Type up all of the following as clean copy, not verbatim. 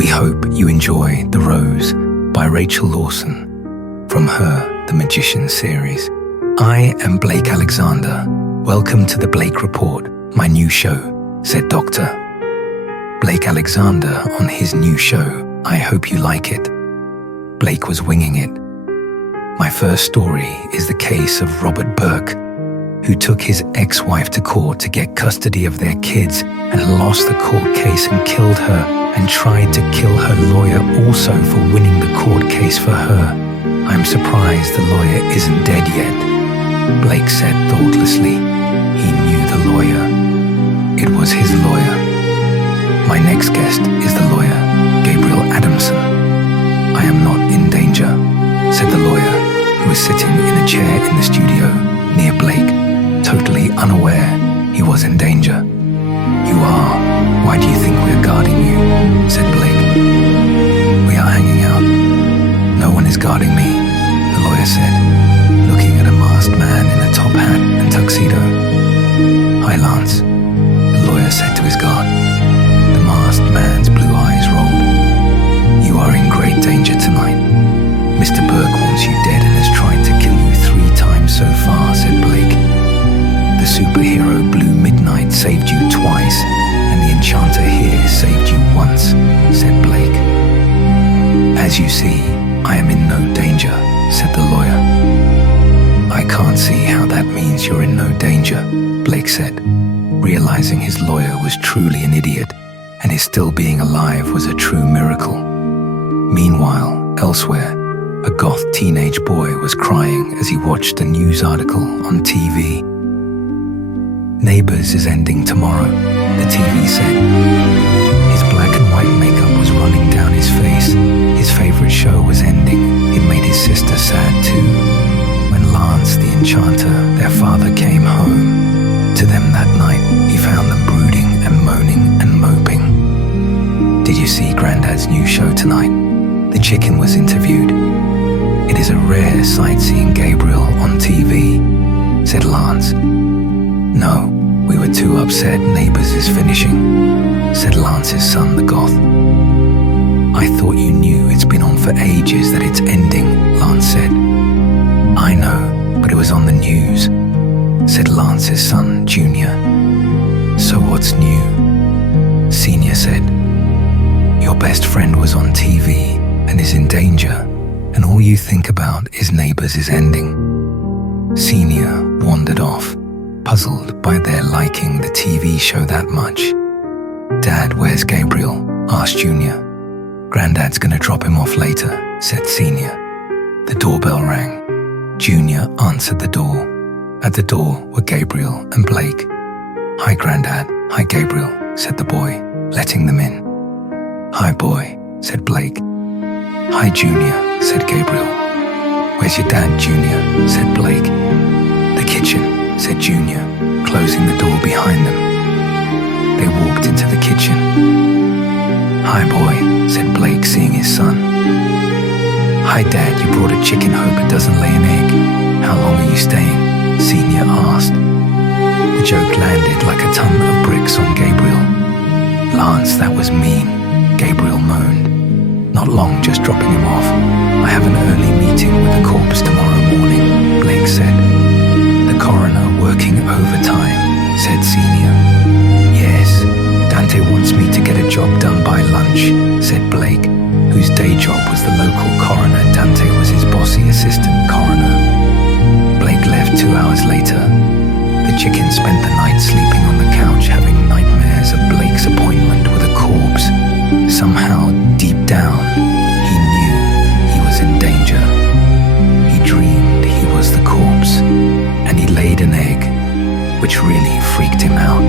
We hope you enjoy The Rose by Rachel Lawson from her The Magician series. I am Blake Alexander. Welcome to the Blake Report, my new show, said Dr. Blake Alexander on his new show. I hope you like it. Blake was winging it. My first story is the case of Robert Burke, who took his ex-wife to court to get custody of their kids and lost the court case and killed her, and tried to kill her lawyer also for winning the court case for her. I'm surprised the lawyer isn't dead yet, Blake said thoughtlessly. He knew the lawyer. It was his lawyer. My next guest is the lawyer, Gabriel Adamson. I am not in danger, said the lawyer, who was sitting in a chair in the studio near Blake, totally unaware he was in danger. You are. Why do you think we're guarding you? Said Blake. We are hanging out. No one is guarding me, the lawyer said, looking at a masked man in a top hat and tuxedo. Hi, Lance, the lawyer said to his guard. The masked man's blue eyes rolled. You are in great danger tonight. Mr. Burke wants you dead and has tried to kill you 3 times so far, said Blake. The superhero Blue Midnight saved you twice, and the enchanter here saved you once, said Blake. As you see, I am in no danger, said the lawyer. I can't see how that means you're in no danger, Blake said, realizing his lawyer was truly an idiot, and his still being alive was a true miracle. Meanwhile, elsewhere, a goth teenage boy was crying as he watched a news article on TV. Neighbors is ending tomorrow, the TV said. His black and white makeup was running down his face. His favorite show was ending. It made his sister sad too. When Lance, the enchanter, their father, came home to them that night, he found them brooding and moaning and moping. Did you see Granddad's new show tonight? The chicken was interviewed. It is a rare sight seeing Gabriel on TV, said Lance. No, we were too upset Neighbors is finishing, said Lance's son, the goth. I thought you knew it's been on for ages that it's ending, Lance said. I know, but it was on the news, said Lance's son, Junior. So what's new? Senior said. Your best friend was on TV and is in danger, and all you think about is Neighbors is ending. Senior wandered off, puzzled by their liking the TV show that much. Dad, where's Gabriel? Asked Junior. Granddad's gonna drop him off later, said Senior. The doorbell rang. Junior answered the door. At the door were Gabriel and Blake. Hi, Granddad. Hi, Gabriel, said the boy, letting them in. Hi, boy, said Blake. Hi, Junior, said Gabriel. Where's your dad, Junior? Said Blake. The kitchen, said Junior, closing the door behind them. They walked into the kitchen. Hi, boy, said Blake, seeing his son. Hi, Dad, you brought a chicken, hope it doesn't lay an egg. How long are you staying? Senior asked. The joke landed like a ton of bricks on Gabriel. Lance, that was mean, Gabriel moaned. Not long, just dropping him off. I have an early meeting with the corpse tomorrow morning, Blake said. The coroner working overtime, said Senior. Yes, Dante wants me to get a job done by lunch, said Blake, whose day job was the local coroner. Dante was his bossy assistant coroner. Blake left 2 hours later. The chicken spent the night sleeping on the couch, having nightmares of Blake's appointment with a corpse. Somehow, deep down, he knew he was in danger. He dreamed he was the corpse, and he laid an egg, which really freaked him out.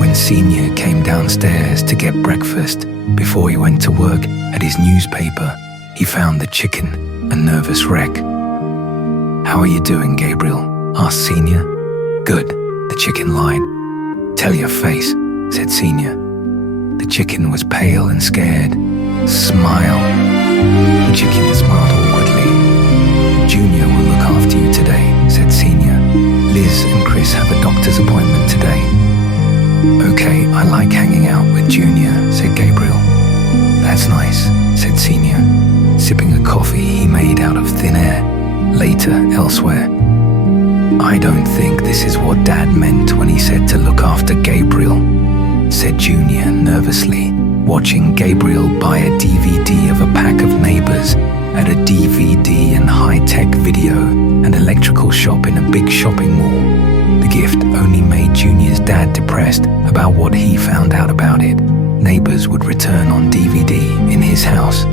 When Senior came downstairs to get breakfast before he went to work at his newspaper, he found the chicken a nervous wreck. How are you doing, Gabriel? Asked Senior. Good, the chicken lied. Tell your face, said Senior. The chicken was pale and scared. Smile. The chicken smiled awkwardly. Junior will look after you today, said Senior. Liz and Chris have a doctor's appointment today. Okay, I like hanging out with Junior, said Gabriel. That's nice, said Senior, sipping a coffee he made out of thin air. Later, elsewhere. I don't think this is what Dad meant when he said to look after Gabriel, said Junior nervously, watching Gabriel buy a DVD of a pack of neighbors at a DVD and high-tech video and electrical shop in a big shopping mall. The gift only made Junior's dad depressed about what he found out about it. Neighbors would return on DVD in his house.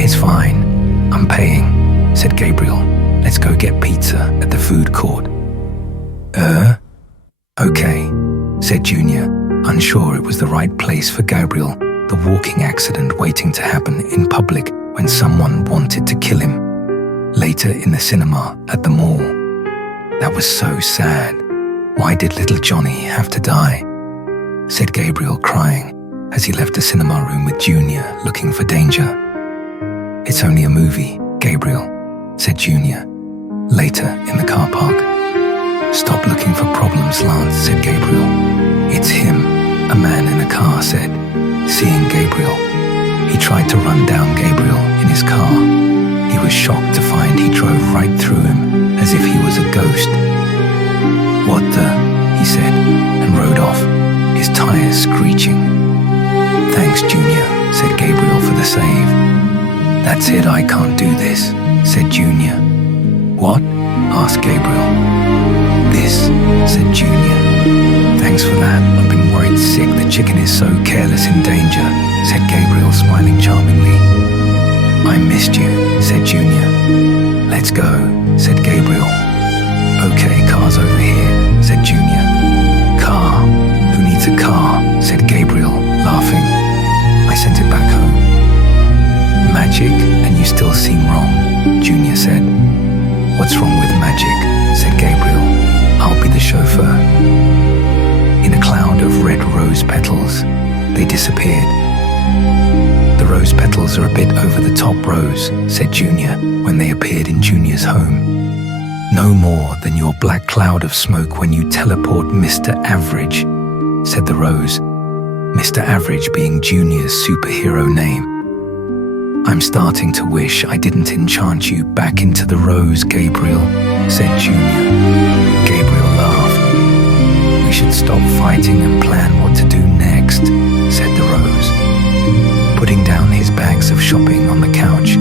It's fine, I'm paying, said Gabriel. Let's go get pizza at the food court. Okay, said Junior, unsure it was the right place for Gabriel, the walking accident waiting to happen in public when someone wanted to kill him. Later in the cinema at the mall. That was so sad. Why did little Johnny have to die? Said Gabriel, crying, as he left the cinema room with Junior, looking for danger. It's only a movie, Gabriel, said Junior, later in the car park. Stop looking for problems, Lance, said Gabriel. It's him, a man in the car said, seeing Gabriel. He tried to run down Gabriel in his car. He was shocked to find he drove right through him, as if he was a ghost. What the? He said, and rode off, his tires screeching. Thanks, Junior, said Gabriel for the save. That's it, I can't do this, said Junior. What? Asked Gabriel. This, said Junior. Thanks for that, I've been worried sick the chicken is so careless in danger, said Gabriel, smiling charmingly. I missed you, said Junior. Let's go, said Gabriel. Okay, car's over here, said Junior. Car? Who needs a car? Said Gabriel, laughing. I sent it back home. Magic, and you still seem wrong, Junior said. What's wrong with magic? Said Gabriel. I'll be the chauffeur. In a cloud of red rose petals, they disappeared. The rose petals are a bit over the top, Rose, said Junior when they appeared in Junior's home. No more than your black cloud of smoke when you teleport Mr. Average, said the rose, Mr. Average being Junior's superhero name. I'm starting to wish I didn't enchant you back into the rose, Gabriel, said Junior. Gabriel laughed. We should stop fighting and plan what to do next, said the rose. Putting down his bags of shopping on the couch,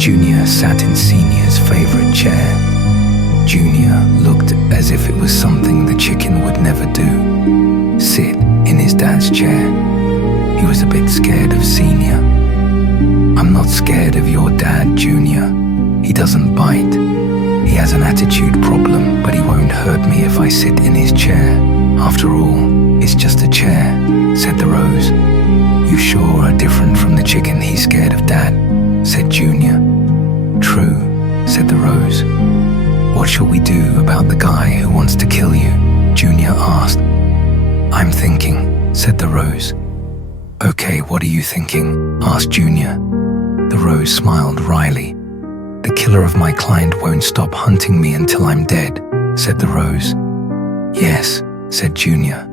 Junior sat in Senior's favorite chair. Junior looked as if it was something the chicken would never do. Sit in his dad's chair. He was a bit scared of Senior. I'm not scared of your dad, Junior. He doesn't bite. He has an attitude problem, but he won't hurt me if I sit in his chair. After all, it's just a chair, said the rose. You sure are different from the chicken he's scared of, Dad, said Junior. True, said the rose. What shall we do about the guy who wants to kill you? Junior asked. I'm thinking, said the rose. Okay, what are you thinking? Asked Junior. The rose smiled wryly. The killer of my client won't stop hunting me until I'm dead, said the rose. Yes, said Junior.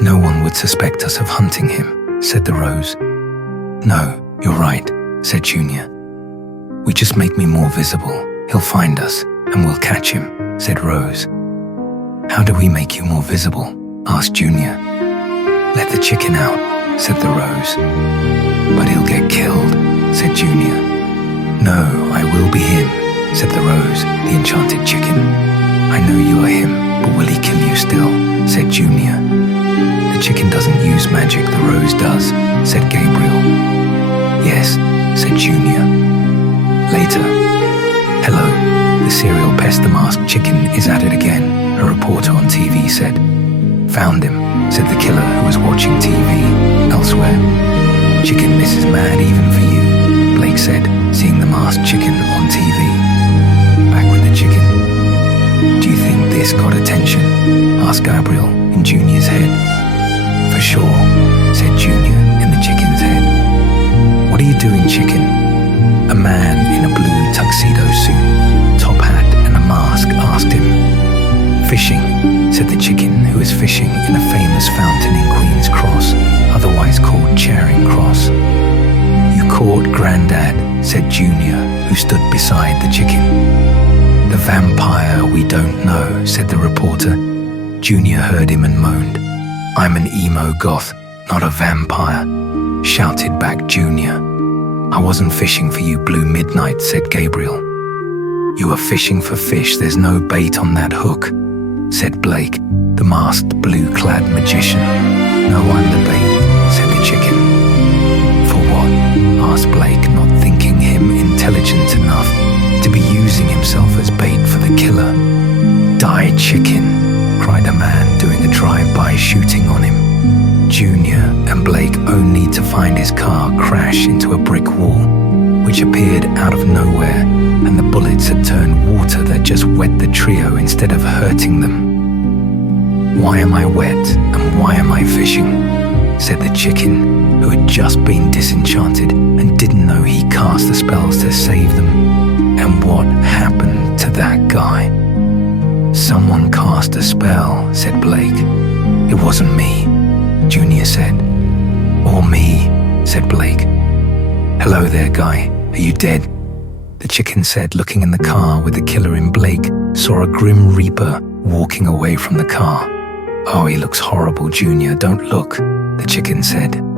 No one would suspect us of hunting him, said the rose. No, you're right, said Junior. We just make me more visible. He'll find us, and we'll catch him, said Rose. How do we make you more visible? Asked Junior. Let the chicken out, said the rose. But he'll get killed, said Junior. No, I will be him, said the rose, the enchanted chicken. I know you are him, but will he kill you still? Said Junior. The chicken doesn't use magic, the rose does, said Gabriel. Yes, said Junior. Later. Hello, the serial pest, the masked chicken, is at it again, a reporter on TV said. Found him, said the killer who was watching TV elsewhere. Chicken misses mad even for you, Blake said, seeing the masked chicken on TV. Back with the chicken. Do you think this got attention? Asked Gabriel in Junior's head. For sure, said Junior in the chicken's head. What are you doing, chicken? A man in a blue tuxedo suit, top hat and a mask asked him. Fishing, said the chicken who was fishing in a famous fountain in Queen's Cross, otherwise called Charing Cross. Grandad, said Junior, who stood beside the chicken. The vampire we don't know, said the reporter. Junior heard him and moaned. I'm an emo goth, not a vampire, shouted back Junior. I wasn't fishing for you, Blue Midnight, said Gabriel. You are fishing for fish, there's no bait on that hook, said Blake, the masked blue-clad magician. No, I'm the bait, said the chicken. For what? Asked Blake, not thinking him intelligent enough to be using himself as bait for the killer. Die, chicken, cried a man doing a drive-by shooting on him. Junior and Blake only to find his car crash into a brick wall, which appeared out of nowhere, and the bullets had turned water that just wet the trio instead of hurting them. Why am I wet and why am I fishing? Said the chicken, who had just been disenchanted and didn't know he cast the spells to save them. And what happened to that guy? Someone cast a spell, said Blake. It wasn't me, Junior said. Or me, said Blake. Hello there, guy. Are you dead? The chicken said, looking in the car with the killer in. Blake saw a grim reaper walking away from the car. Oh, he looks horrible, Junior. Don't look, the chicken said.